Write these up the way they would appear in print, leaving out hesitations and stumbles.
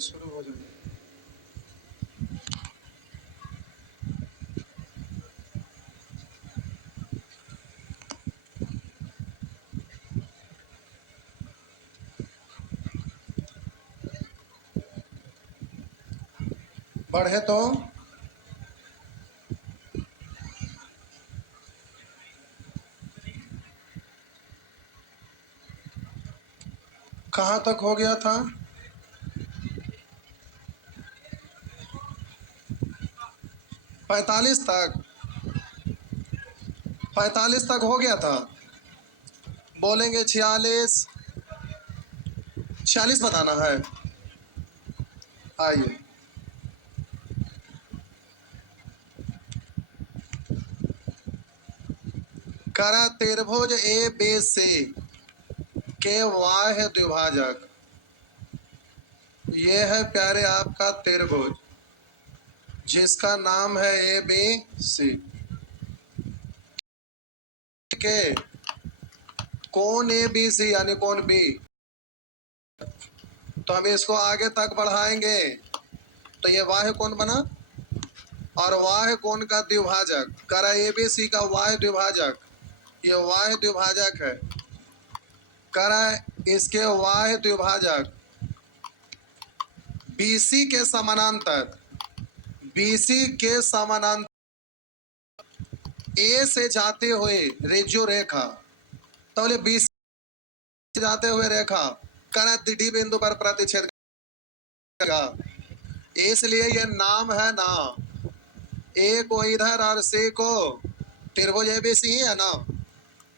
शुरू हो जाए। बढ़े तो कहाँ तक हो गया था? 45 तक। 45 तक हो गया था। बोलेंगे 46। 46 बताना है। आइए, करा त्रिभुज ए बी सी के वाह्य द्विभाजक। ये है प्यारे आपका त्रिभुज जिसका नाम है ए बी सी के कौन ए बी सी यानी कौन बी। तो हम इसको आगे तक बढ़ाएंगे तो ये वाह्य कौन बना और वाह्य कोण का द्विभाजक करा ए बी सी का वाह्य द्विभाजक। ये वाह्य द्विभाजक है। करा इसके वाह्य द्विभाजक बीसी के समानांतर, बीसी के समानांतर ए से जाते हुए रेजियो रेखा, तो बोले बीसी से जाते हुए रेखा करा डी बिंदु पर प्रतिच्छेद करेगा। इसलिए ये नाम है ना, ए को इधर और सी को, त्रिभुज ए बी सी ही है ना,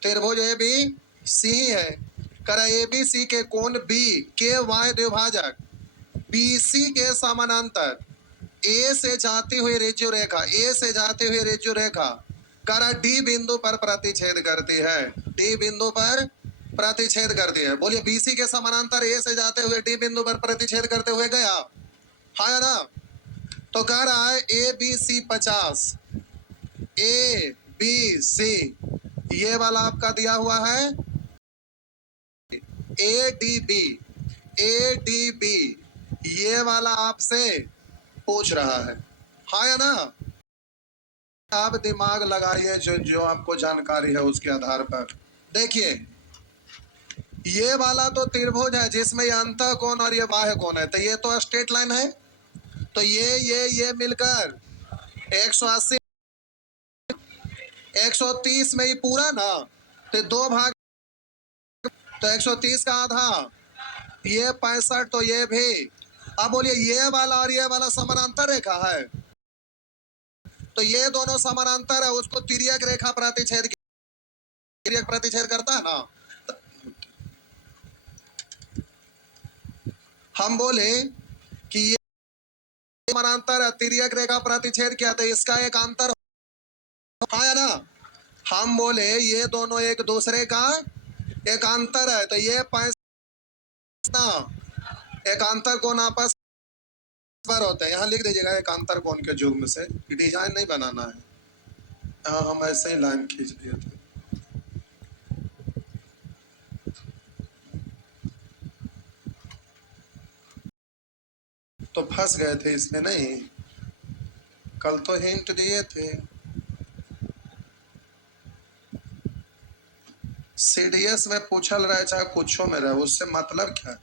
त्रिभुज ए बी सी ही है। करा ए बी सी के कोण बी के वाह्य द्विभाजक बीसी के समानांतर ए से जाती हुई रेजियो रेखा, ए से जाती हुई रेजियो रेखा करा डी बिंदु पर प्रतिच्छेद करती है, डी बिंदु पर प्रतिच्छेद करती है। बोलिए बीसी के समानांतर ए से जाते हुए डी बिंदु पर प्रतिच्छेद करते हुए गया, हाँ ना। तो कह रहा है A B C 50, A B C ये वाला आपका दिया हुआ है A D B, A D B ये वाला आपसे पूछ रहा है, हाँ या ना। आप दिमाग लगाइए, जो जो आपको जानकारी है उसके आधार पर। देखिए ये वाला तो त्रिभुज है जिसमें ये अंतः कोण और ये बाह्य कोण है, तो ये तो स्ट्रेट लाइन है। तो ये मिलकर 180 130 में ही पूरा ना, तो दो भाग, तो 130 का आधा, ये 65, तो ये भी। अब बोलिए ये वाला और ये वाला समानांतर रेखा है, तो ये दोनों समानांतर है, उसको तिर्यक रेखा प्रतिच्छेद, तिर्यक प्रतिच्छेद करता है ना। हम बोले कि ये समानांतर है, तिर्यक रेखा प्रतिच्छेद किया तो इसका एक अंतर है ना। हम बोले ये दोनों एक दूसरे का एक अंतर है, तो ये 65 एक अंतर कोण आपस पर होते हैं। यहाँ लिख दीजिएगा एक अंतर कोण के युग्म से, डिजाइन नहीं बनाना है। हाँ हम ऐसे ही लाइन खींच दिए थे। तो फंस गए थे इसमें, नहीं कल तो हिंट दिए थे। सीडीएस में पूछल रहे चाहे कुछो में रहे, उससे मतलब क्या।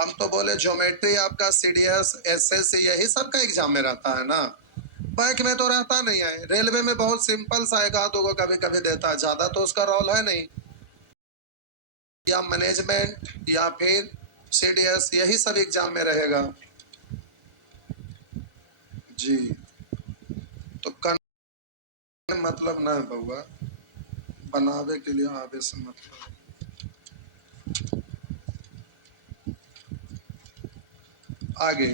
हम तो बोले ज्योमेट्री आपका सीडीएस एसएससी यही सब का एग्जाम में रहता है ना, बैंक में तो रहता नहीं है। रेलवे में बहुत सिंपल सा एक आध को कभी कभी देता है, ज्यादा तो उसका रोल है नहीं। या मैनेजमेंट या फिर सीडीएस यही सब एग्जाम में रहेगा जी। तो कन मतलब ना बउआ, बनावे के लिए आवे से मतलब। आगे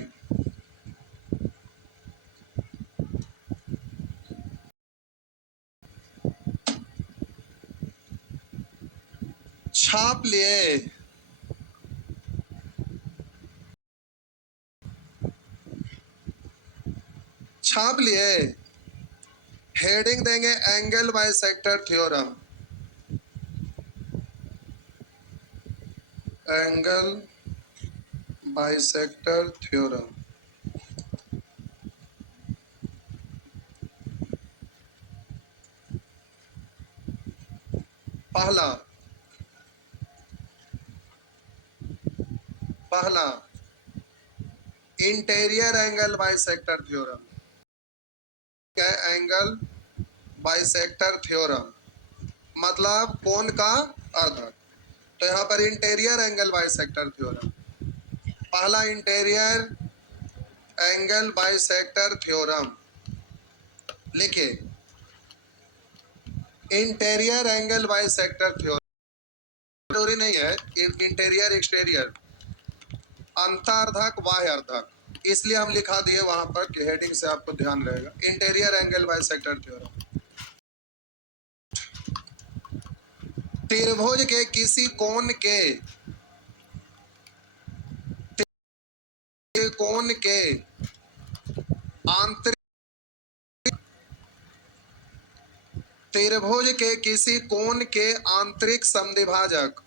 छाप लिए, छाप लिए, हेडिंग देंगे angle bisector theorem, angle bisector theorem. पहला इंटीरियर एंगल बाइसेक्टर थ्योरम। क्या एंगल बाइसेक्टर थ्योरम मतलब कोण का अर्धक। तो यहाँ पर इंटीरियर एंगल बाइसेक्टर थ्योरम, पहला इंटीरियर एंगल बाइसेक्टर थ्योरम लिखिए। इंटीरियर एंगल बाइसेक्टर थ्योरम जरूरी नहीं है इंटीरियर एक्सटीरियर, अंतर्धक बाह्यर्धक, इसलिए हम लिखा दिए वहां पर कि हेडिंग से आपको ध्यान रहेगा। इंटीरियर एंगल बाइसेक्टर थ्योरम, त्रिभुज के किसी कोण के आंतरिक, त्रिभुज के किसी कोण के आंतरिक समद्विभाजक,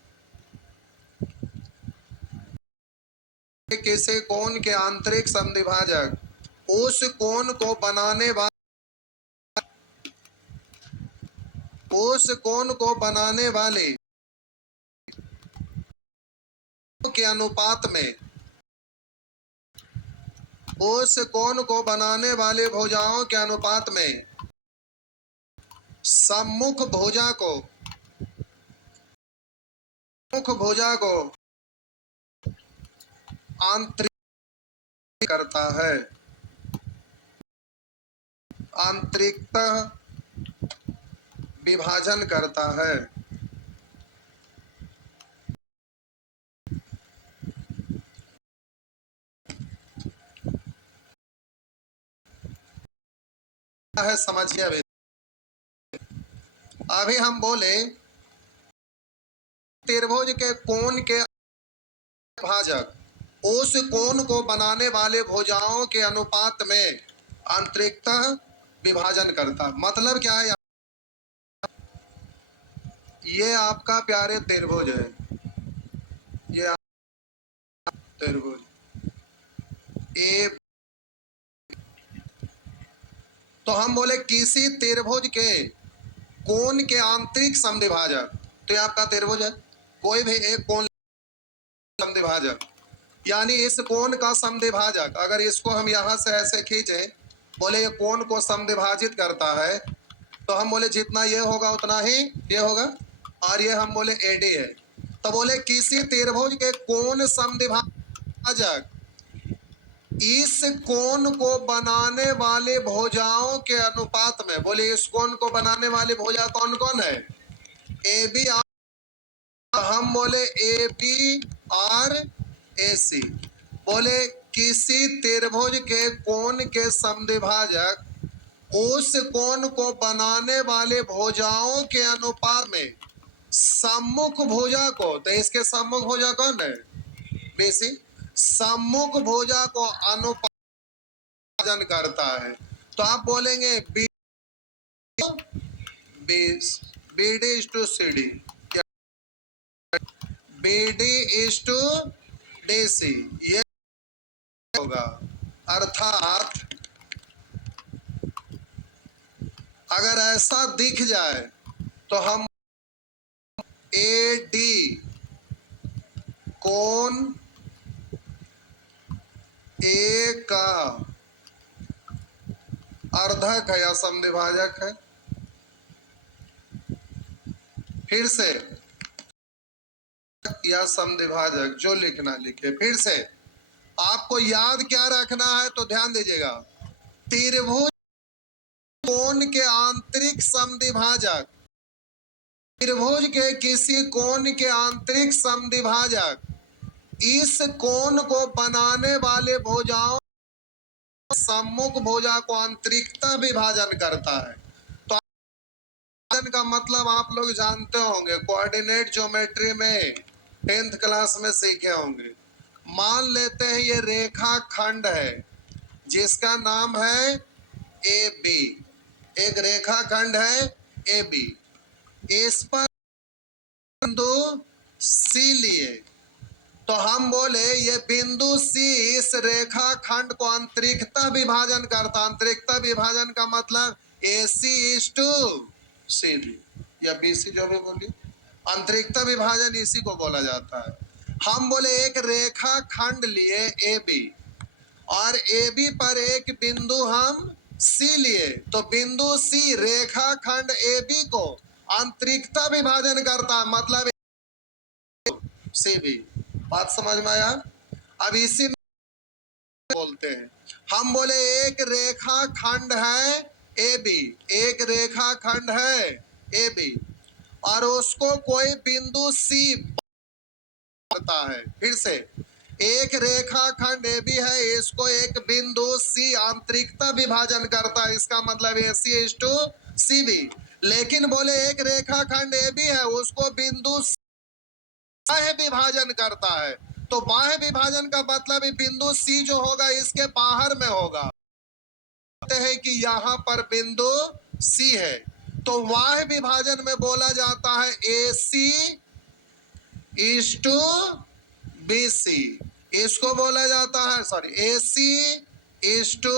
किसी कोण के आंतरिक समद्विभाजक उस कोण को बनाने वाले के अनुपात में, उस कोण को बनाने वाले भुजाओं के अनुपात में सम्मुख भुजा को आंतरिक करता है, आंतरिकतः विभाजन करता है। है समझिए। अभी हम बोले त्रिभुज के कोण के भाजक उस कोण को बनाने वाले भुजाओं के अनुपात में आंतरिकतः विभाजन करता। मतलब क्या है, ये आपका प्यारे त्रिभुज है, ये त्रिभुज ए, तो हम बोले किसी त्रिभुज के कोण के आंतरिक समद्विभाजक, तो ये आपका त्रिभुज है, कोई भी एक कोण समद्विभाजक, यानी इस कोण का समद्विभाजक अगर इसको हम यहां से ऐसे खींचे, बोले ये कोण को समद्विभाजित करता है, तो हम बोले जितना ये होगा उतना ही ये होगा, और ये हम बोले एडी है। तो बोले किसी त्रिभुज के कोण समद्विभाजक इस कोण को बनाने वाले भुजाओं के अनुपात में, बोले इस कोण को बनाने वाले भुजा कौन कौन है, ए बी, हम बोले ए बी और ए सी, बोले किसी त्रिभुज के कोण के समद्विभाजक उस कोण को बनाने वाले भुजाओं के अनुपात में सम्मुख भुजा को, तो इसके सम्मुख भुजा कौन है, बेसी, सम्मुख भुजा को अनुपालन करता है। तो आप बोलेंगे B D is to C D, B D is to D C, ये होगा। अर्थात अगर ऐसा दिख जाए तो हम ए डी कोण ए का अर्धक है या समद्विभाजक है। फिर से या समद्विभाजक जो लिखना लिखे। फिर से आपको याद क्या रखना है तो ध्यान दीजिएगा, त्रिभुज कोण के आंतरिक समद्विभाजक, त्रिभुज के किसी कोण के आंतरिक समद्विभाजक इस कोण को बनाने वाले भुजाओं सम्मुख भुजा को आंतरिकता विभाजन करता है। तो का मतलब आप लोग जानते होंगे, कोऑर्डिनेट ज्योमेट्री में 10th क्लास में सीखे होंगे। मान लेते हैं ये रेखा खंड है जिसका नाम है ए बी, एक रेखा खंड है ए बी, इस पर बिंदु सी लिए, तो हम बोले ये बिंदु सी इस रेखा खंड को अंतरिक्ता विभाजन करता। अंतरिक्ता विभाजन का मतलब AC इज टू CD या BC जो भी बोली, अंतरिक्ता विभाजन इसी को बोला जाता है। हम बोले एक रेखा खंड लिए AB और AB पर एक बिंदु हम C लिए, तो बिंदु C रेखा खंड AB को अंतरिक्ता विभाजन करता, मतलब CB। बात समझ में आया? अब इसी में बोलते हैं, हम बोले एक रेखा खंड है AB, एक रेखा खंड है AB और उसको कोई बिंदु C करता है। फिर से एक रेखा खंड AB है, इसको एक बिंदु C आंतरिकता विभाजन करता है, इसका मतलब AC इज टू CB। लेकिन बोले एक रेखा खंड AB है, उसको बिंदु बाह्य विभाजन करता है, तो बाह्य विभाजन का मतलब बिंदु C जो होगा इसके बाहर में होगा। कहते हैं कि यहाँ पर बिंदु C है, तो बाह्य विभाजन में बोला जाता है AC इज टू BC, इसको बोला जाता है AC इज टू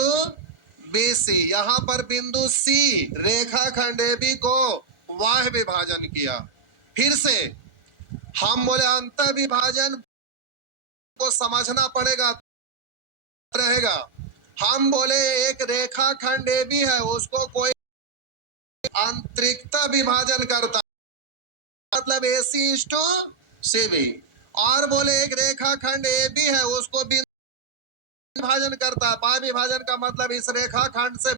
BC। यहाँ पर बिंदु C रेखाखंड AB को बाह्य विभाजन किया। फिर से हम बोले अंत विभाजन को समझना पड़ेगा रहेगा। हम बोले एक रेखा खंड AB है, उसको कोई अंतरिक्ता विभाजन करता, मतलब AC इज टू CB। और बोले एक रेखा खंड AB है, उसको बिंदु विभाजन करता है, बाह्य विभाजन का मतलब इस रेखा खंड से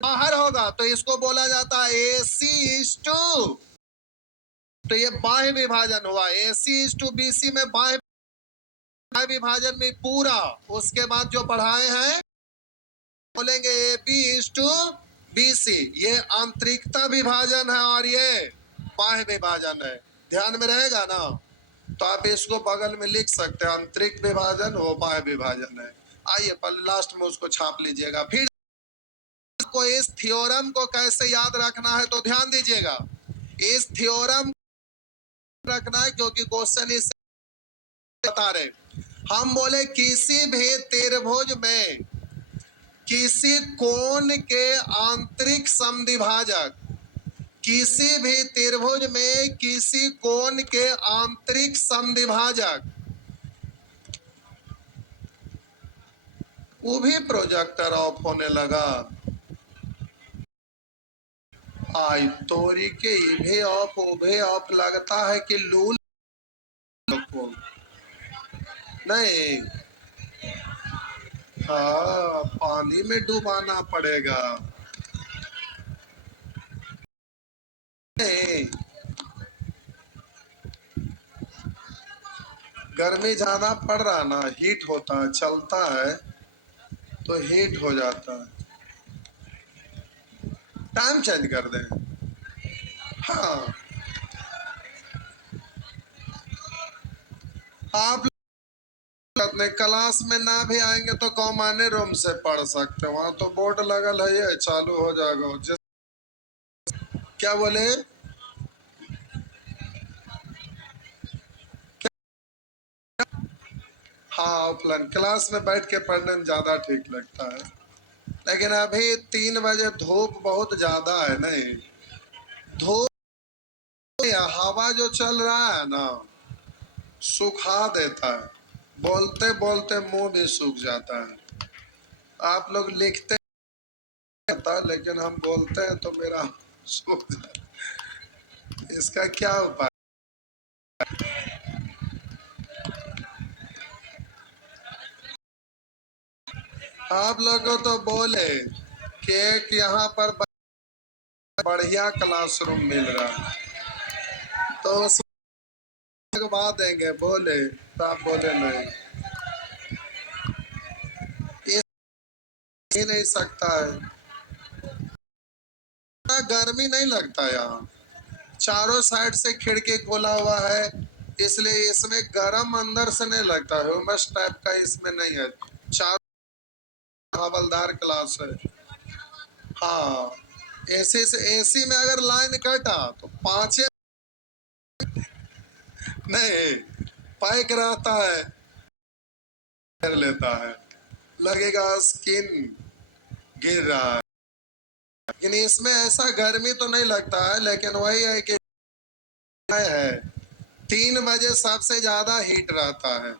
बाहर होगा, तो इसको बोला जाता है AC इज टू, तो ये बाह्य विभाजन हुआ। AC इज टू BC में बाह्य विभाजन में पूरा, उसके बाद जो पढ़ाए हैं बोलेंगे AB इज टू BC, ये आंतरिकता विभाजन है और ये बाह्य विभाजन है। ध्यान में रहेगा ना? तो आप इसको बगल में लिख सकते हैं, आंतरिक विभाजन वो बाह्य विभाजन है। आइए पर लास्ट में उसको छाप लीजिएगा। फिर को इस थ्योरम को कैसे याद रखना है तो ध्यान दीजिएगा, इस थ्योरम रखना है क्योंकि क्वेश्चन इस बता रहे। हम बोले किसी भी त्रिभुज में किसी कोण के आंतरिक समद्विभाजक, किसी भी त्रिभुज में किसी कोण के आंतरिक समद्विभाजक, वो भी प्रोजेक्टर ऑफ होने लगा। आई तोरी के इभे ऑफ उभे ऑफ लगता है कि लूल नहीं, हाँ पानी में डुबाना पड़ेगा। नहीं, गर्मी ज्यादा पड़ रहा ना, हीट होता है, चलता है तो हीट हो जाता है। टाइम चेंज कर दें। हाँ आप अपने क्लास में ना भी आएंगे तो कॉमन रूम से पढ़ सकते हो, वहां तो बोर्ड लगल है, ये चालू हो जाएगा। क्या बोले? हाँ ऑफलाइन क्लास में बैठ के पढ़ने में ज्यादा ठीक लगता है, लेकिन अभी 3 बजे धूप बहुत ज्यादा है। नहीं धूप, हवा जो चल रहा है ना सुखा देता है, बोलते बोलते मुंह भी सूख जाता है। आप लोग लिखते हैं लेकिन हम बोलते हैं तो मेरा सूख जाता है। इसका क्या उपाय? आप लोगों तो बोले कि एक यहाँ पर बढ़िया क्लासरूम मिल रहा है तो लगवा देंगे, बोले तो आप बोले नहीं, ये ही नहीं सकता है। गर्मी नहीं लगता यहाँ, चारों साइड से खिड़की खोला हुआ है, इसलिए इसमें गर्म अंदर से नहीं लगता है, ह्यूमस टाइप का इसमें नहीं है। चारों हवलदार क्लास है। हाँ एसी से, एसी में अगर लाइन कटा तो 5 नहीं पैक रहता है, कर लेता है, लगेगा स्किन गिर रहा है। लेकिन इसमें ऐसा गर्मी तो नहीं लगता है, लेकिन वही है कि है 3 बजे सबसे ज्यादा हीट रहता है,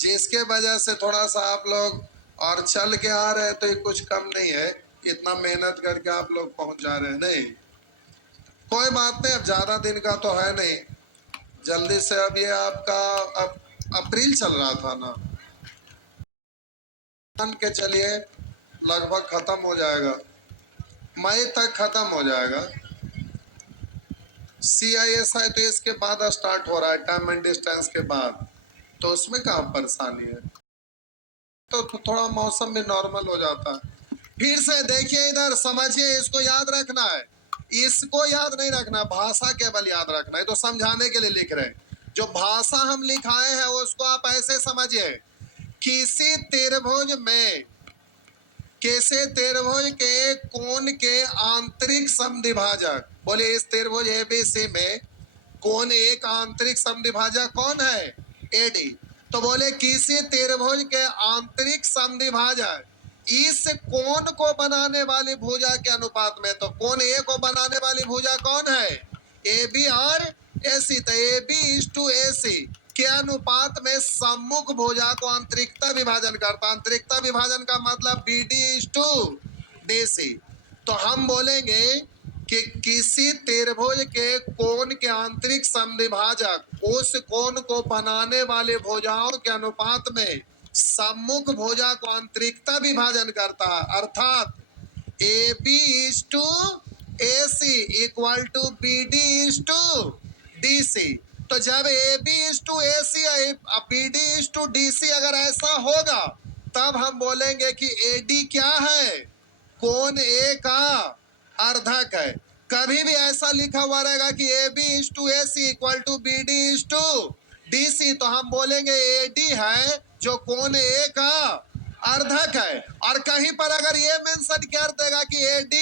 जिसके वजह से थोड़ा सा आप लोग और चल के आ रहे हैं तो ये कुछ कम नहीं है, इतना मेहनत करके आप लोग पहुंच जा रहे हैं। नहीं कोई बात नहीं, अब ज्यादा दिन का तो है नहीं, जल्दी से। अब ये आपका अब अप्रैल चल रहा था ना, मान के चलिए लगभग खत्म हो जाएगा, मई तक खत्म हो जाएगा। CISI तो इसके बाद स्टार्ट हो रहा है, टाइम एंड डिस्टेंस के बाद, तो उसमें कहाँ परेशानी है, तो थोड़ा मौसम भी नॉर्मल हो जाता है। फिर से देखिए इधर, समझिए, इसको याद रखना है, इसको याद नहीं रखना, भाषा केवल याद रखना है, तो समझाने के लिए लिख रहे हैं। जो भाषा हम लिखाए हैं उसको आप ऐसे समझिए, किसी त्रिभुज में, किसी त्रिभुज के कोण के आंतरिक समद्विभाजक, बोले इस त्रिभुज ABC में कोण एक आंतरिक समद्विभाजक कौन है? AD। तो बोले किसी त्रिभुज के आंतरिक समद्विभाजक इस कोण को बनाने वाली भुजा के अनुपात में, तो कोण A को बनाने वाली भुजा कौन है? AB और AC। तो AB/AC के अनुपात में सम्मुख भुजा को आंतरिकता विभाजन करता। आंतरिकता विभाजन का मतलब BD/DC। तो हम बोलेंगे कि किसी त्रिभुज के कोण के आंतरिक समद्विभाजक उस कोण को बनाने वाले भुजाओं के अनुपात में सम्मुख भुजा को आंतरिकता विभाजन करता है, अर्थात AB/AC इक्वल टू BD/DC। तो जब AB/AC BD/DC अगर ऐसा होगा तब हम बोलेंगे कि AD क्या है? कोण A का अर्धक है। कभी भी ऐसा लिखा हुआ रहेगा कि AB/AC इक्वल टू BD/DC, तो हम बोलेंगे AD है जो कोण A का अर्धक है। और कहीं पर अगर ये मेंशन कर देगा कि AD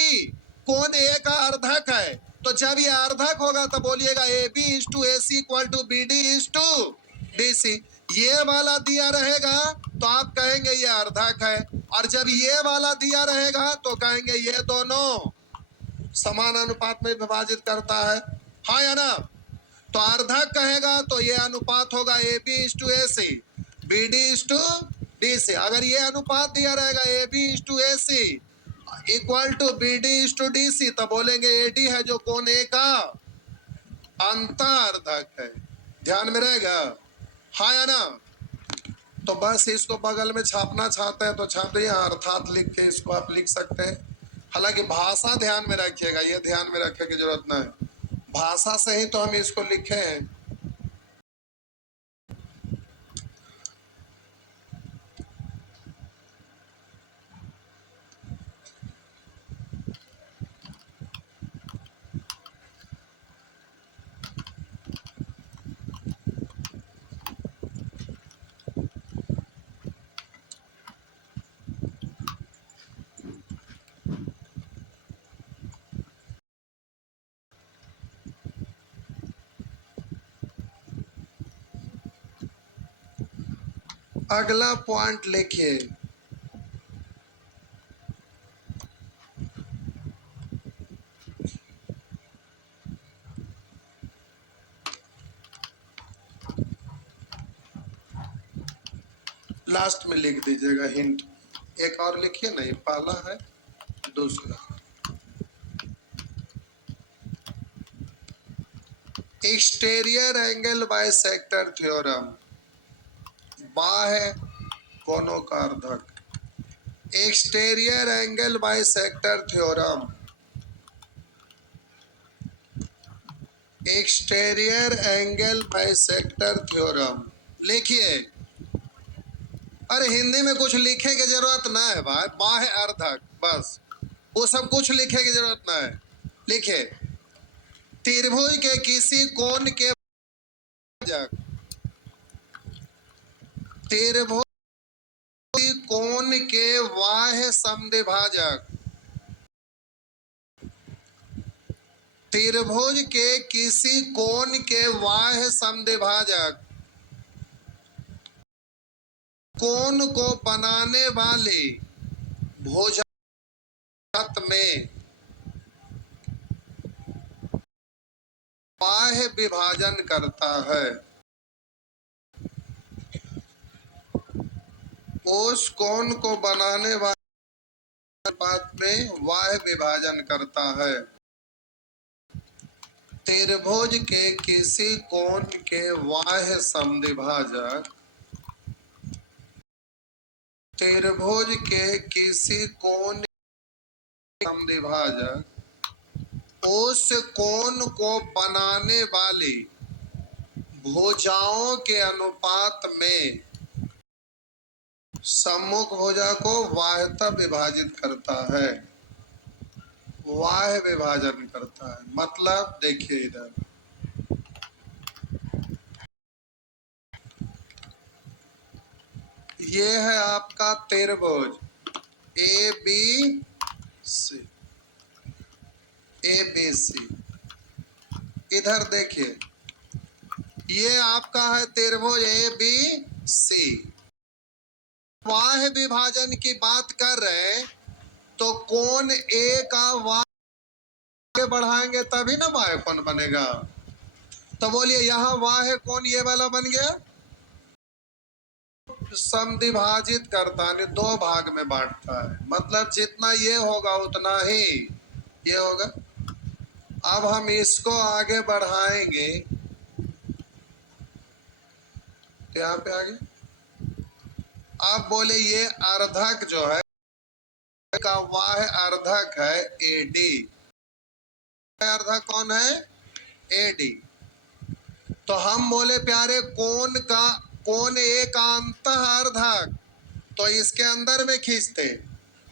कोण A का अर्धक है, तो जब ये अर्धक होगा तो बोलिएगा AB/AC इक्वल टू BD/DC। ये वाला दिया रहेगा तो आप कहेंगे ये अर्धक है, और जब ये वाला दिया रहेगा तो कहेंगे ये दोनों समान अनुपात में विभाजित करता है, हाँ या ना? तो अर्धक कहेगा तो ये अनुपात होगा AB/AC BD/DC। अगर ये अनुपात दिया रहेगा AB/AC इक्वल टू BD/DC, तो बोलेंगे AD है जो कोण A का अंतर्र्धक है। ध्यान में रहेगा, हाँ या ना? तो बस इसको बगल में छापना चाहते हैं तो छाप दिए, अर्थात लिख के इसको आप लिख सकते हैं। हालांकि भाषा ध्यान में रखिएगा, ये ध्यान में रखने की जरूरत नहीं है, भाषा से ही तो हम इसको लिखे हैं। अगला पॉइंट लिखिए, लास्ट में लिख दीजिएगा हिंट। एक और लिखिए, नहीं पहला है, दूसरा एक्सटीरियर एंगल बाइसेक्टर थ्योरम, बाह्य कोणों का अर्धक। Exterior angle bisector theorem, exterior angle bisector theorem लिखिए। अरे हिंदी में कुछ लिखे की जरूरत ना है भाई, बाह्य अर्धक, बस वो सब कुछ लिखे की जरूरत ना है। लिखिए, त्रिभुज के किसी कोण के त्रिभुज कोण के बाह्य समद्विभाजक त्रिभुज के किसी कोण के बाह्य समद्विभाजक कोण को बनाने वाले भुजात में बाह्य विभाजन करता है। उस कोण को बनाने वाले बात में बाह्य विभाजन करता है। त्रिभुज के किसी कोण के बाह्य समद्विभाजक त्रिभुज के किसी कोण समद्विभाजक उस कोण को बनाने वाली भुजाओं के अनुपात में सम्मुख भुजा को बाह्यतः विभाजित करता है, बाह्य विभाजन करता है। मतलब देखिए इधर ये है आपका त्रिभुज A B C, A B C. इधर देखिए ये आपका है त्रिभुज ए बी सी। बाह्य विभाजन की बात कर रहे हैं तो कोण ए का बाह्य बढ़ाएंगे तभी ना बाह्य कोण बनेगा। तो बोलिए यहाँ बाह्य कोण ये वाला बन गया, समद्विभाजित करता है, दो भाग में बांटता है। मतलब जितना ये होगा उतना ही ये होगा। अब हम इसको आगे बढ़ाएंगे तो यहाँ पे आगे अब बोले ये अर्धक जो है का बाह्य अर्धक है एडी। अर्धक कौन है? एडी। तो हम बोले प्यारे कोण ए का अंतः अर्धक तो इसके अंदर में खींचते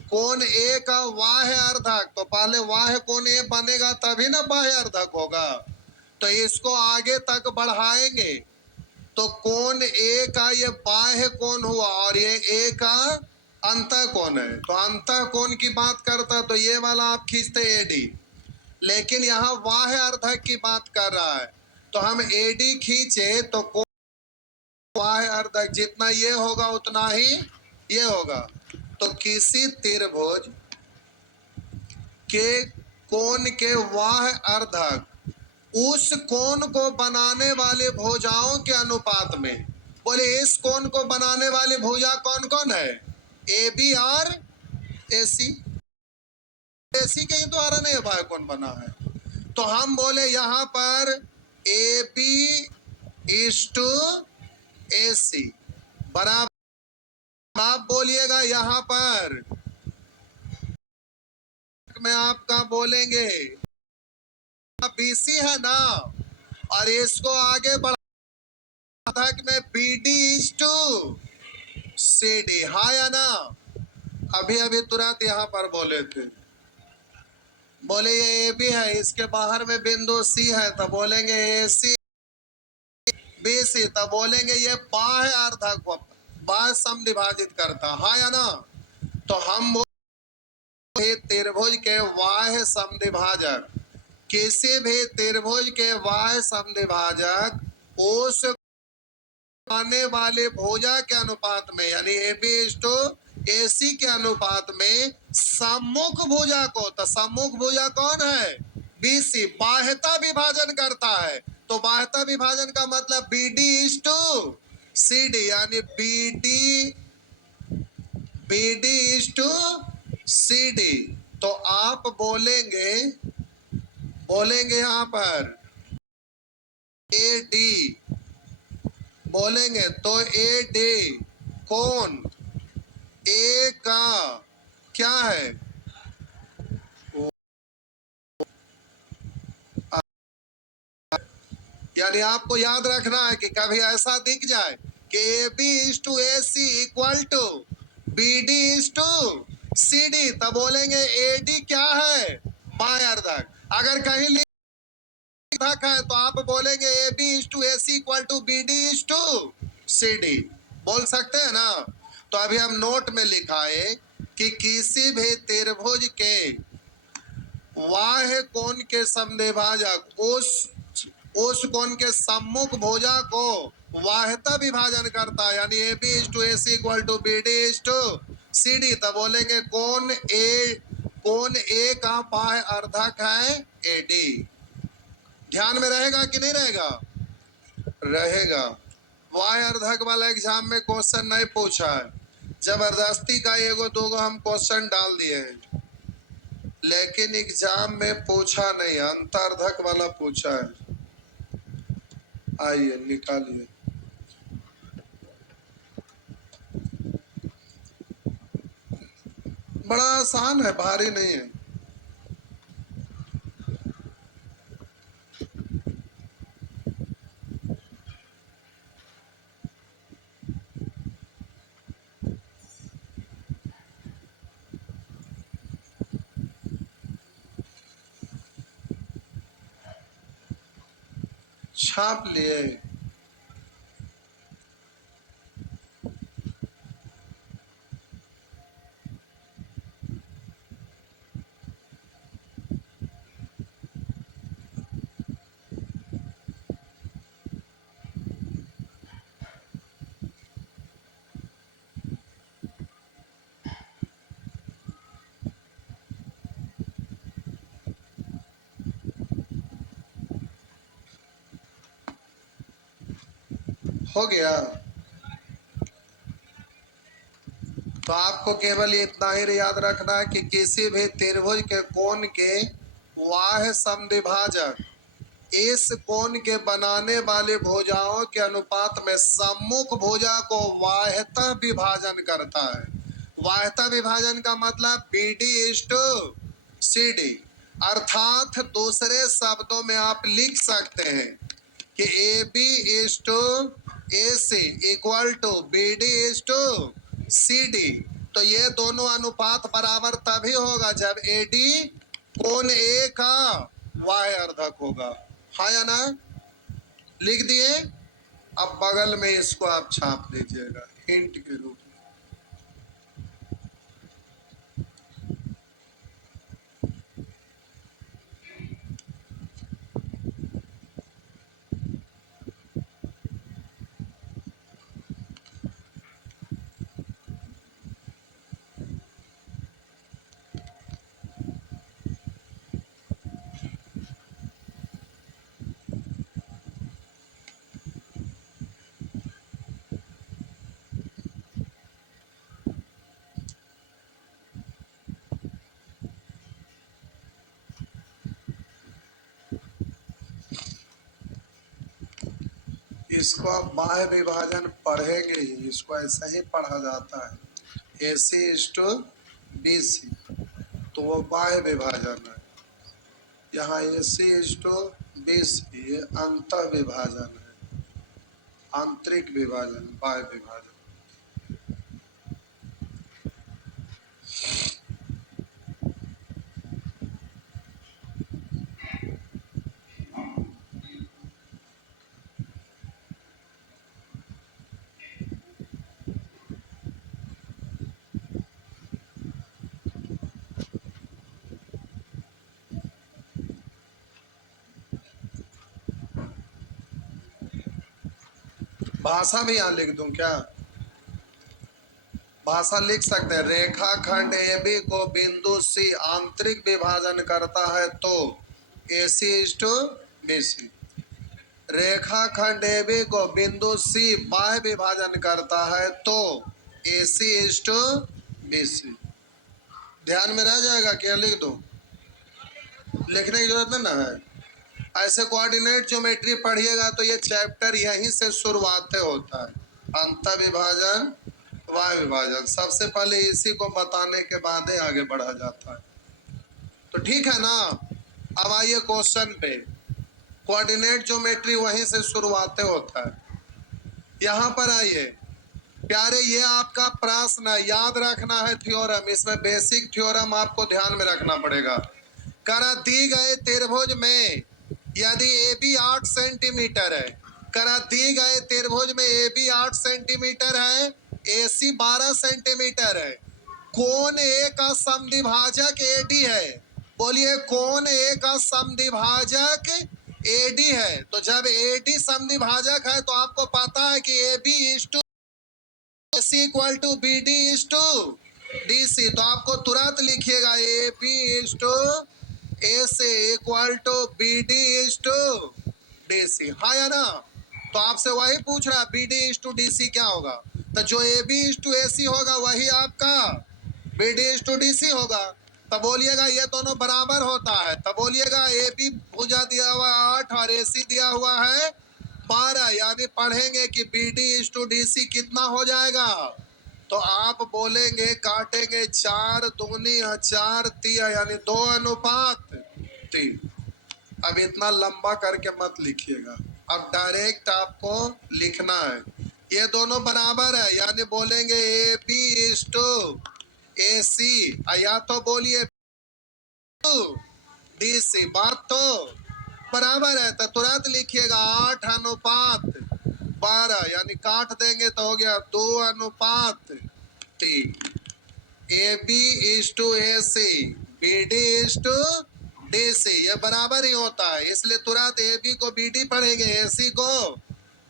कोण ए का बाह्य अर्धक तो पहले बाह्य कोण ए बनेगा तभी ना बाह्य अर्धक होगा। तो इसको आगे तक बढ़ाएंगे तो कोण ए का ये बाह्य कोण हुआ और ये ए का अंतः कोण है। तो अंतः कोण की बात करता तो ये वाला आप खींचते एडी, लेकिन यहाँ बाह्य अर्धक की बात कर रहा है तो हम एडी खींचे तो बाह्य अर्धक जितना ये होगा उतना ही ये होगा। तो किसी त्रिभुज के कोण के बाह्य अर्धक उस कोण को बनाने वाले भुजाओं के अनुपात में, बोले इस कोण को बनाने वाले भुजा कौन कौन है? ए बी और ए सी। ए सी के द्वारा नहीं बाह्य कोण बना है। तो हम बोले यहाँ पर ए बी इज टू ए सी बराबर। आप बोलिएगा यहाँ पर में आपका बोलेंगे बीसी है ना और इसको आगे बढ़ा में B D is to C D. हाँ या ना? अभी अभी तुरंत यहाँ पर बोले थे, बोले ये ए बी है इसके बाहर में बिंदु सी है तो बोलेंगे ए सी बी सी। तब बोलेंगे ये बाह्य अर्धक को बाह्य समद्विभाजित करता। हाँ या ना? तो हम त्रिभुज के बाह्य समद्विभाजक किसी भी त्रिभुज के बाह्य समद्विभाजक उस आने वाले भुजा के अनुपात में यानी A B is to A सी के अनुपात में सम्मुख भुजा को, तो सम्मुख भुजा कौन है? B C. बाह्यता विभाजन करता है तो बाह्यता विभाजन का मतलब B D is to C D यानी B D is to C D. तो आप बोलेंगे यहाँ पर ए डी बोलेंगे तो ए डी कौन ए का क्या है? यानी आपको याद रखना है कि कभी ऐसा दिख जाए कि A B is to A C equal to B D is to C D, तब बोलेंगे ए डी क्या है? बाह्य अर्धक। अगर कहीं अर्धक है तो आप बोलेंगे A B is to A C equal to B D is to C D. बोल सकते हैं ना? तो अभी हम नोट में लिखा है कि किसी भी त्रिभुज के वाह्य कोण के समद्विभाजक उस कोण के सम्मुख भुजा को वाह्यता विभाजन करता है, यानी A B is to A C equal to B D is to C D. तब बोलेंगे कोण ए का बाह्य अर्धक है ए डी। ध्यान में रहेगा कि नहीं रहेगा? रहेगा। बाह्य अर्धक वाला एग्जाम में क्वेश्चन नहीं पूछा है, जबरदस्ती का एगो दोगो हम क्वेश्चन डाल दिए हैं, लेकिन एग्जाम में पूछा नहीं, अंतर्धक वाला पूछा है। आइए निकालिए। बड़ा आसान है, भारी नहीं है। छाप लिए। हो गया। तो आपको केवल इतना ही याद रखना है कि किसी भी त्रिभुज के कोण के वाह्य समद्विभाजक इस कोण के बनाने वाले भुजाओं के अनुपात में सम्मुख भुजा को वाह्यता विभाजन करता है। वाह्यता विभाजन का मतलब B D is to C D, अर्थात दूसरे शब्दों में आप लिख सकते हैं कि A B is to A C equal to B D is to C D. तो ये दोनों अनुपात बराबर तभी होगा जब ए डी कोण ए का वाह्य अर्धक होगा। हाँ या ना? लिख दिए। अब बगल में इसको आप छाप दीजिएगा हिंट के रूप में। इसको आप बाह्य विभाजन पढ़ेंगे ही, इसको ऐसा ही पढ़ा जाता है। ए सी इज टू बी सी, तो वो बाह्य विभाजन है। यहाँ ए सी इज टू बी सी, ये अंत विभाजन है, आंतरिक विभाजन, बाह्य विभाजन। भाषा भी यहाँ लिख दूं क्या? भाषा लिख सकते हैं। रेखाखंड ए बी को बिंदु सी आंतरिक विभाजन करता है तो ए सी इज टू बी सी। रेखाखंड ए बी को बिंदु सी बाह्य विभाजन करता है तो ए सी इज टू बी सी। ध्यान में रह जाएगा क्या? लिख दो। लिखने की जरूरत नहीं है। ऐसे कोऑर्डिनेट ज्योमेट्री पढ़िएगा तो ये चैप्टर यहीं से शुरुआत होता है। अंत विभाजन, वाह्य विभाजन, सबसे पहले इसी को बताने के बाद ही आगे बढ़ा जाता है। तो ठीक है ना? अब आइए क्वेश्चन पे। कोऑर्डिनेट ज्योमेट्री वहीं से शुरुआत होता है। यहाँ पर आइए प्यारे, ये आपका प्रश्न है, याद रखना है थ्योरम। इसमें बेसिक थ्योरम आपको ध्यान में रखना पड़ेगा। करा दी गए त्रिभुज में यदि ए बी 8 सेंटीमीटर है, करा दी गए त्रिभुज में ए बी 8 सेंटीमीटर है, ए सी 12 सेंटीमीटर है, कोण ए का समद्विभाजक ए डी है, बोलिए कौन ए का समद्विभाजक एडी है? तो जब एडी समद्विभाजक है तो आपको पता है कि A B is to C equal to B D is to D C. तो आपको तुरंत लिखिएगा A B is to A C equal to B D is to D C. हाँ या ना? तो आपसे वही पूछ रहा है B D is to D C क्या होगा। तो जो A B is to A C होगा वही आपका B D is to D C होगा। तब बोलिएगा ये दोनों बराबर होता है। तब बोलिएगा ए बी भुजा दिया हुआ है 8 और ए सी दिया हुआ है 12, यानी पढ़ेंगे कि B D is to D C कितना हो जाएगा। तो आप बोलेंगे काटेंगे 4 दूनी 4 तिया यानी 2:3। अब इतना लंबा करके मत लिखिएगा, अब डायरेक्ट आपको लिखना है ये दोनों बराबर है, यानी बोलेंगे A B is to A सी, या तो बोलिए डी सी। बात तो बराबर है तो तुरंत लिखिएगा 8:12, यानी काट देंगे तो हो गया 2:3। A B is to A C B D is to D C, ये बराबर ही होता है, इसलिए तुरंत ए बी को बी डी पढ़ेंगे, ए सी को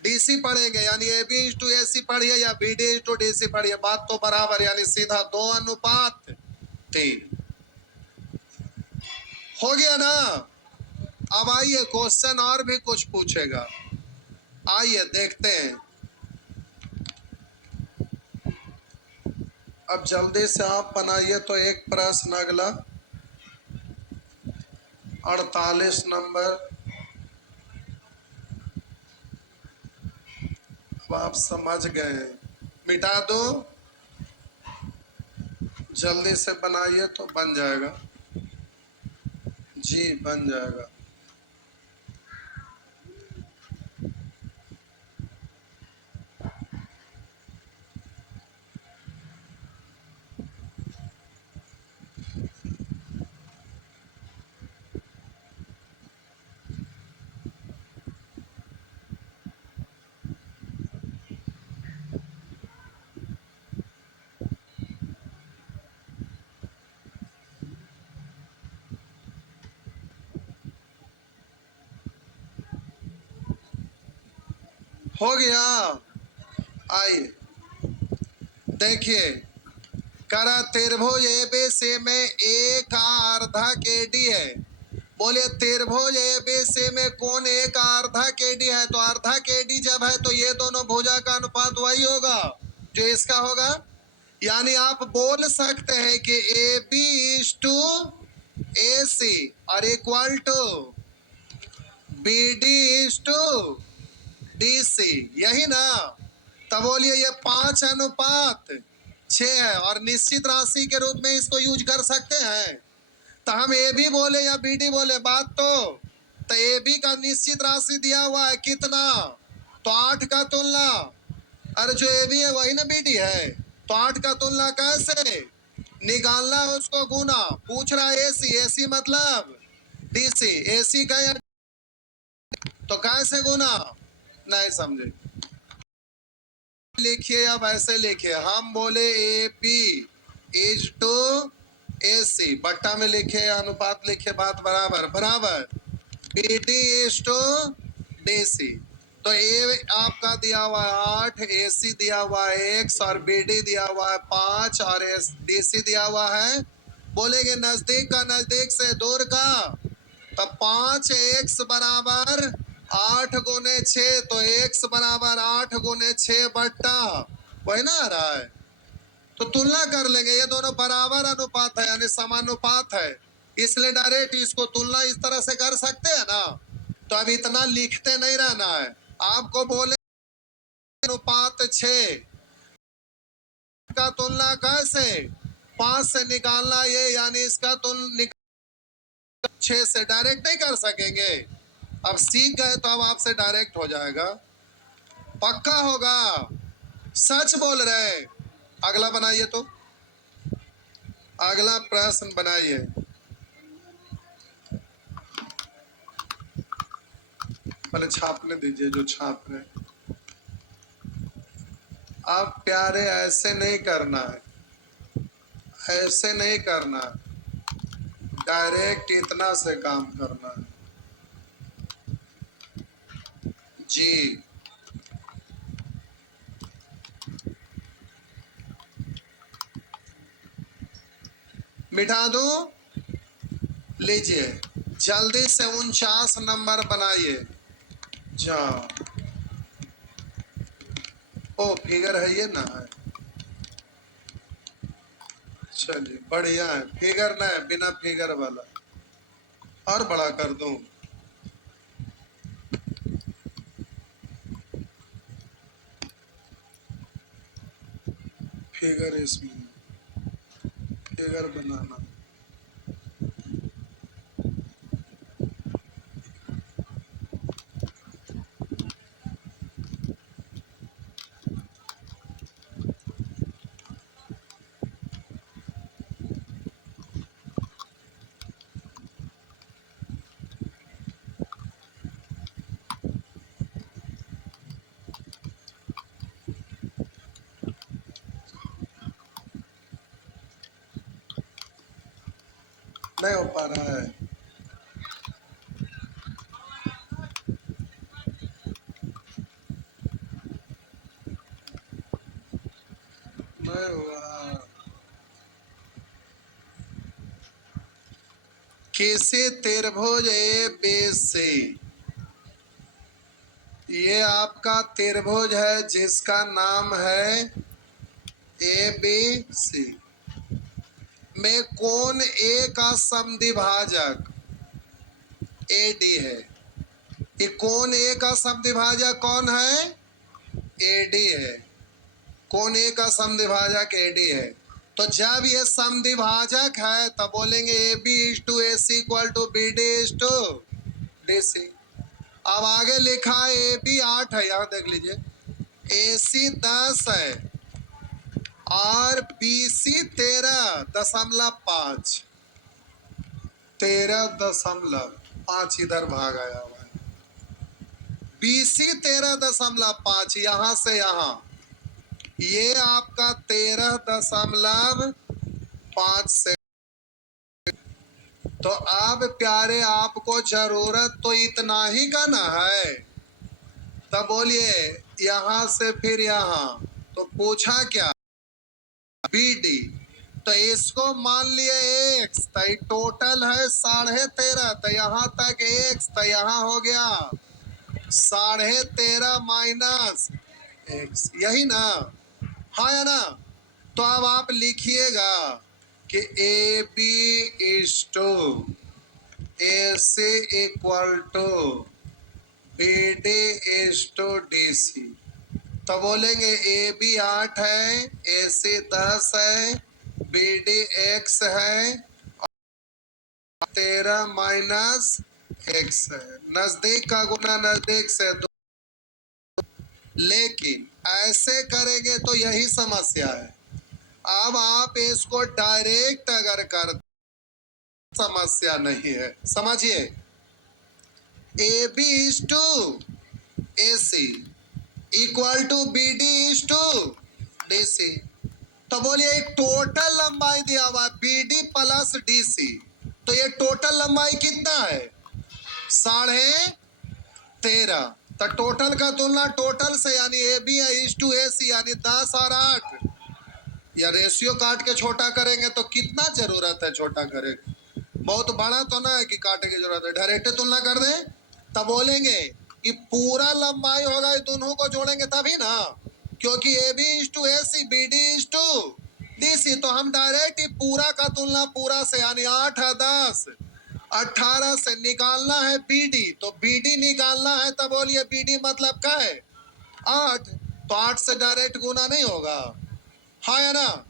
डी सी पढ़ेंगे, यानी A B is to A C पढ़िए या B D is to D C पढ़िए, बात तो बराबर, यानी सीधा 2:3 हो गया ना। अब आइए क्वेश्चन और भी कुछ पूछेगा, आइए देखते हैं। अब जल्दी से आप बनाइए तो एक प्रश्न अगला 48 नंबर। अब आप समझ गए, मिटा दो, जल्दी से बनाइए तो बन जाएगा जी, बन जाएगा। हो गया, आइए देखिए, करा त्रिभुज एबीसी में ए का अर्धा केडी है। बोले त्रिभुज एबीसी में कौन ए का अर्धा केडी है? तो अर्धा केडी जब है तो ये दोनों भुजा का अनुपात वही होगा जो इसका होगा, यानी आप बोल सकते हैं कि A B is to A C और equal to B D is to D C, यही ना। तब बोलिए ये 5:6 है और निश्चित राशि के रूप में इसको यूज कर सकते हैं। तो हम ए बी बोले या बी डी बोले, बात तो ए बी का निश्चित राशि दिया हुआ है कितना, तो 8 का तुलना, अरे जो ए बी है वही ना बी डी है, तो 8 का तुलना कैसे निकालना है, उसको गुना। पूछ रहा है एसी, एसी मतलब डीसी, एसी का तो कैसे गुना, नहीं समझे, लिखिए या वैसे लिखिए। हम बोले A P is to A C, बट्टा में लिखे अनुपात लिखे, बात बराबर बराबर, B D is to D C. तो ए आपका दिया हुआ है 8, ए सी दिया हुआ है x और बी डी दिया हुआ है 5 और डी सी दिया हुआ है, बोलेंगे नजदीक का नजदीक से दूर का, तब 5x बराबर 8×6, तो x बराबर 8×6 बट्टा, वही ना आ रहा है। तो तुलना कर लेंगे, ये दोनों बराबर अनुपात है यानी समानुपात है, इसलिए डायरेक्ट इसको तुलना इस तरह से कर सकते हैं ना। तो अब इतना लिखते नहीं रहना है, आपको बोले अनुपात 6 का तुलना कैसे, 5 से निकालना ये, यानी इसका तुलना 6 से डायरेक्ट नहीं कर सकेंगे। अब सीख गए तो अब आपसे डायरेक्ट हो जाएगा, पक्का होगा, सच बोल रहे। अगला बनाइए, तो अगला प्रश्न बनाइए। पहले छापने दीजिए जो छाप रहे। आप प्यारे ऐसे नहीं करना है, ऐसे नहीं करना है, डायरेक्ट इतना से काम करना है जी। मिटा दूं? लीजिए, जल्दी से 49 नंबर बनाइए। जा ओ फिगर है ये ना है, चलिए बढ़िया है। फिगर ना है, बिना फिगर वाला। और बड़ा कर दूं? फिगर इसमें फिगर बनाना। नहीं हो पा रहा है। नहीं हुआ। कैसे त्रिभुज ए बी सी, ये आपका त्रिभुज है जिसका नाम है ए बी सी, में कोण ए का समद्विभाजक ए डी है। ये कोण ए का समद्विभाजक कौन है? ए डी है। कोण ए का समद्विभाजक ए डी है। तो जब ये समद्विभाजक है तब बोलेंगे A B is to A C equal to B D is to D C. अब आगे लिखा है ए बी 8 है, यहां देख लीजिए, ए सी 10 है और बी सी 13.5, 13.5 इधर भाग आया हुआ है। बी सी 13.5 यहां से यहां, ये आपका 13.5 से। तो अब प्यारे आपको जरूरत तो इतना ही का ना है, तब बोलिए यहां से फिर यहां, तो पूछा क्या? B D. तो इसको मान लिए एक्स, तो टोटल है 13.5, तो यहां तक एक्स, तो यहां हो गया 13.5 माइनस एक्स, यही ना? हाँ या ना? तो अब आप लिखिएगा कि A B is to A C equal to B D is to D C. तो बोलेंगे ए बी 8 है, ए सी 10 है, बी डी एक्स है, 13 माइनस एक्स है। नजदीक का गुना नजदीक से दो। लेकिन ऐसे करेंगे तो यही समस्या है। अब आप इसको डायरेक्ट अगर कर, समस्या नहीं है, समझिए। A B is to A C equal to B D is to D C. तो बोलिए एक टोटल लंबाई दिया हुआ B D plus D C, तो ये टोटल लंबाई कितना है? 13.5। तो टोटल का तुलना टोटल से, यानी A B is to A सी, यानी 10 और 8, या रेशियो काट के छोटा करेंगे तो कितना जरूरत है छोटा करेंगे? बहुत बड़ा तो ना है कि काटे की जरूरत है, डायरेक्ट तुलना कर दें। तब बोलेंगे कि पूरा लंबाई होगा, ये दोनों को जोड़ेंगे तभी ना, क्योंकि A B is to A C, B D is to D C. तो हम डायरेक्ट पूरा का तुलना पूरा से, यानी 8 है 10, 18 से निकालना है बी डी, तो बी डी निकालना है। तब बोलिए बी डी मतलब क्या है? 8। तो 8 से डायरेक्ट गुना नहीं होगा, हाँ या ना?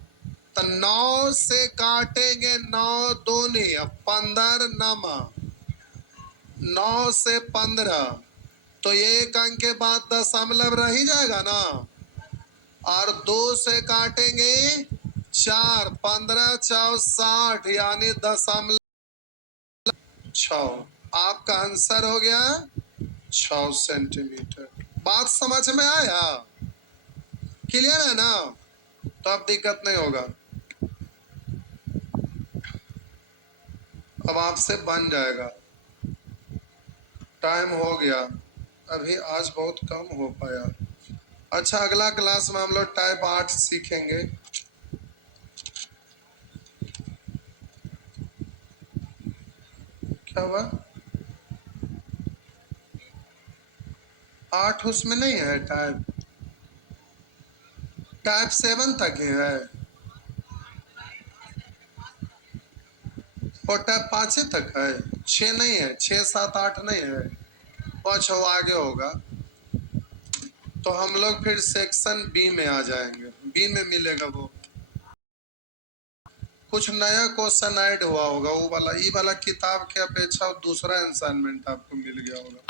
तो 9 से काटेंगे, 9 दूनी 15 नमा, 9 से 15, तो एक अंक के बाद दशमलव रह ही जाएगा ना। और 2 से काटेंगे 4, 15 चौ 60, यानी 0.6। आपका आंसर हो गया 6 सेंटीमीटर। बात समझ में आया? क्लियर है ना? तो अब दिक्कत नहीं होगा। अब आपसे बन जाएगा। टाइम हो गया, अभी आज बहुत कम हो पाया। अच्छा, अगला क्लास में हम लोग टाइप 8 सीखेंगे। क्या हुआ? 8 उसमें नहीं है टाइप, टाइप 7 तक ही है और टाइप 5 तक है, 6 नहीं है, 6 7 8 नहीं है। अच्छा, वो आगे होगा। तो हम लोग फिर सेक्शन बी में आ जाएंगे। बी में मिलेगा वो कुछ नया क्वेश्चन ऐड हुआ होगा, वो वाला ई वाला किताब के अपेक्षा दूसरा असाइनमेंट आपको मिल गया होगा।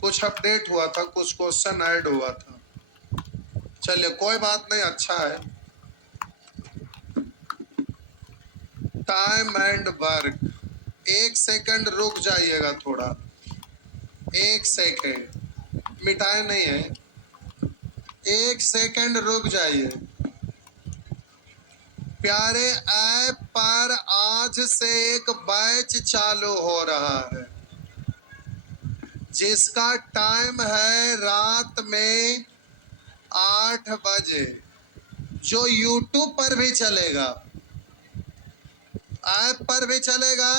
कुछ अपडेट हुआ था, कुछ क्वेश्चन ऐड हुआ था। चलिए कोई बात नहीं, अच्छा है। टाइम एंड वर्क, एक सेकंड रुक जाइएगा थोड़ा, एक सेकंड, मिटाए नहीं है, एक सेकंड रुक जाइए। प्यारे, ऐप पर आज से एक बैच चालू हो रहा है जिसका टाइम है रात में 8 बजे, जो YouTube पर भी चलेगा, ऐप पर भी चलेगा,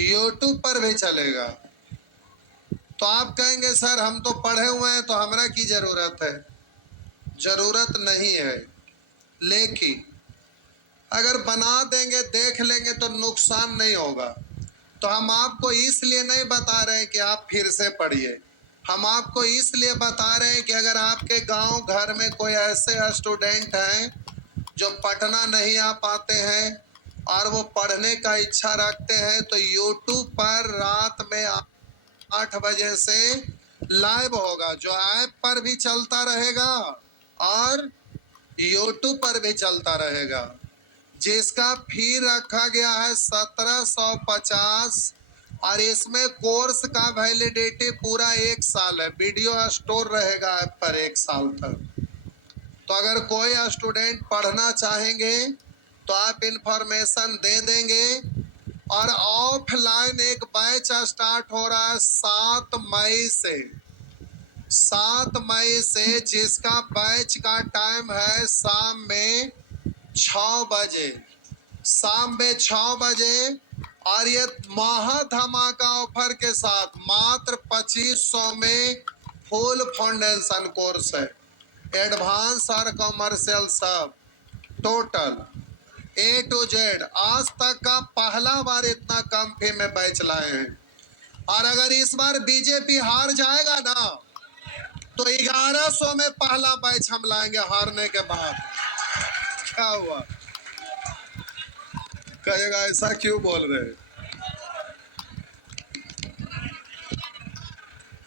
YouTube पर भी चलेगा। तो आप कहेंगे सर हम तो पढ़े हुए हैं तो हमरा की जरूरत है। जरूरत नहीं है, लेकिन अगर बना देंगे, देख लेंगे तो नुकसान नहीं होगा। तो हम आपको इसलिए नहीं बता रहे हैं कि आप फिर से पढ़िए, हम आपको इसलिए बता रहे हैं कि अगर आपके गांव घर में कोई ऐसे स्टूडेंट हैं जो पटना नहीं आ पाते हैं और वो पढ़ने का इच्छा रखते हैं, तो YouTube पर रात में 8 बजे से लाइव होगा, जो ऐप पर भी चलता रहेगा और YouTube पर भी चलता रहेगा, जिसका फी रखा गया है 1750 और इसमें कोर्स का वैलिडिटी पूरा 1 साल है। वीडियो स्टोर रहेगा ऐप पर 1 साल तक। तो अगर कोई स्टूडेंट पढ़ना चाहेंगे तो आप इंफॉर्मेशन दे देंगे। और ऑफलाइन एक बैच स्टार्ट हो रहा है 7 मई से, 7 मई से, जिसका बैच का टाइम है शाम में 6 बजे, शाम में 6 बजे। और ये महा धमाका ऑफर के साथ मात्र 2500 में फुल फाउंडेशन कोर्स है, एडवांस और कमर्शियल सब, टोटल A to Z। आज तक का पहला बार इतना कम फी में बैच लाए हैं। और अगर इस बार बीजेपी हार जाएगा ना तो 1100 में पहला बैच हम लाएंगे हारने के बाद। क्या हुआ? कहेगा ऐसा क्यों बोल रहे?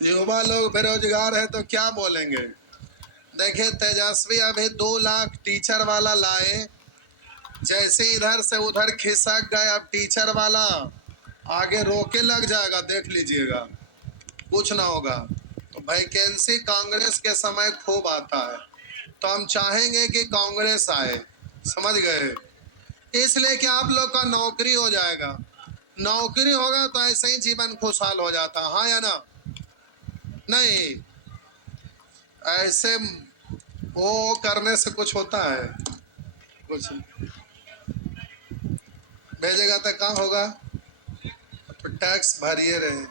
युवा लोग बेरोजगार है तो क्या बोलेंगे? देखिए, तेजस्वी अभी 2 लाख टीचर वाला लाए, जैसे इधर से उधर खिसक गए, अब टीचर वाला आगे रोके लग जाएगा, देख लीजिएगा, कुछ ना होगा। तो वैकेंसी कांग्रेस के समय खूब आता है, तो हम चाहेंगे कि कांग्रेस आए, समझ गए? इसलिए कि आप लोग का नौकरी हो जाएगा, नौकरी होगा तो ऐसे ही जीवन खुशहाल हो जाता, हाँ या ना? नहीं, ऐसे वो करने से कुछ होता है? कुछ भेजेगा तो कहाँ होगा? तो टैक्स भरिए रहे।